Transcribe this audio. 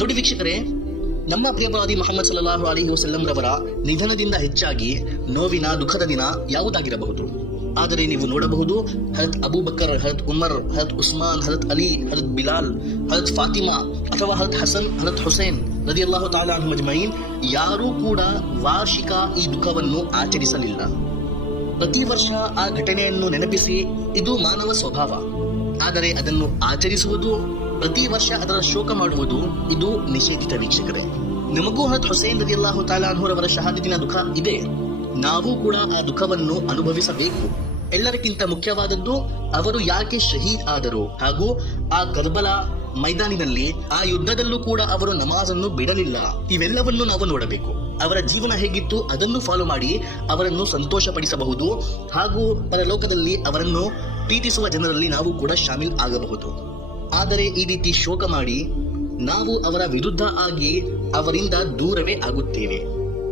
ನೋಡಿ ವೀಕ್ಷಕರೇ, ನಮ್ಮ ಪ್ರಿಯವಾದಿ ಮುಹಮ್ಮದ್ ಸಲ್ಲಲ್ಲಾಹು ಅಲೈಹಿ ವಸಲ್ಲಂ ರವರ ನಿಧನದಿಂದ ಹೆಚ್ಚಾಗಿ ನೋವಿನ ದುಃಖದ ದಿನ ಯಾವುದಾಗಿರಬಹುದು. ಆದರೆ ನೀವು ನೋಡಬಹುದು, ಹಜರತ್ ಅಬೂಬಕರ್, ಹಜರತ್ ಉಮರ್, ಹಜರತ್ ಉಸ್ಮಾನ್, ಹಜರತ್ ಅಲಿ, ಹಜರತ್ ಬಿಲಾಲ್, ಹಜರತ್ ಫಾತಿಮಾ ಅಥವಾ ಹಜರತ್ ಹಸನ್, ಹಜರತ್ ಹುಸೇನ್ ರದಿಯಲ್ಲಾಹು ತಆಲಾ ಅನ್ಹುಮ್ ಅಜ್ಮഈನ್ ಯಾರೂ ಕೂಡ ವಾರ್ಷಿಕ ಈ ದುಃಖವನ್ನು ಆಚರಿಸಲಿಲ್ಲ. ಪ್ರತಿ ವರ್ಷ ಆ ಘಟನೆಯನ್ನು ನೆನಪಿಸಿ ಇದು ಮಾನವ ಸ್ವಭಾವ. ಆದರೆ ಅದನ್ನು ಆಚರಿಸುವುದು, ಪ್ರತಿ ವರ್ಷ ಅದರ ಶೋಕ ಮಾಡುವುದು ಇದು ನಿಷೇಧಿತ ವೀಕ್ಷಕರೇ. ನಮಗೂ ಹಜರತ್ ಹುಸೇನ್ ರದಿಯಲ್ಲಾಹು ತಆಲಾ ಅನ್ಹುರವರ ಶಹಾದತಿನ ದುಃಖ ಇದೆ. ನಾವು ಕೂಡ ಆ ದುಃಖವನ್ನು ಅನುಭವಿಸಬೇಕು. ಎಲ್ಲರಿಗಿಂತ ಮುಖ್ಯವಾದದ್ದು ಅವರು ಯಾಕೆ ಶಹೀದ್ ಆದರು ಹಾಗೂ ಆ ಕರ್ಬಲಾ ಮೈದಾನಿನಲ್ಲಿ ಆ ಯುದ್ಧದಲ್ಲೂ ಕೂಡ ಅವರು ನಮಾಜನ್ನು ಬಿಡಲಿಲ್ಲ. ಇವೆಲ್ಲವನ್ನು ನಾವು ನೋಡಬೇಕು. ಅವರ ಜೀವನ ಹೇಗಿತ್ತು ಅದನ್ನು ಫಾಲೋ ಮಾಡಿ ಅವರನ್ನು ಸಂತೋಷ ಪಡಿಸಬಹುದು ಹಾಗೂ ಪರಲೋಕದಲ್ಲಿ ಅವರನ್ನು ಪ್ರೀತಿಸುವ ಜನರಲ್ಲಿ ನಾವು ಕೂಡ ಶಾಮಿಲ್ ಆಗಬಹುದು. ಆದರೆ ಈ ರೀತಿ ಶೋಕ ಮಾಡಿ ನಾವು ಅವರ ವಿರುದ್ಧ ಆಗಿ ಅವರಿಂದ ದೂರವೇ ಆಗುತ್ತೇವೆ.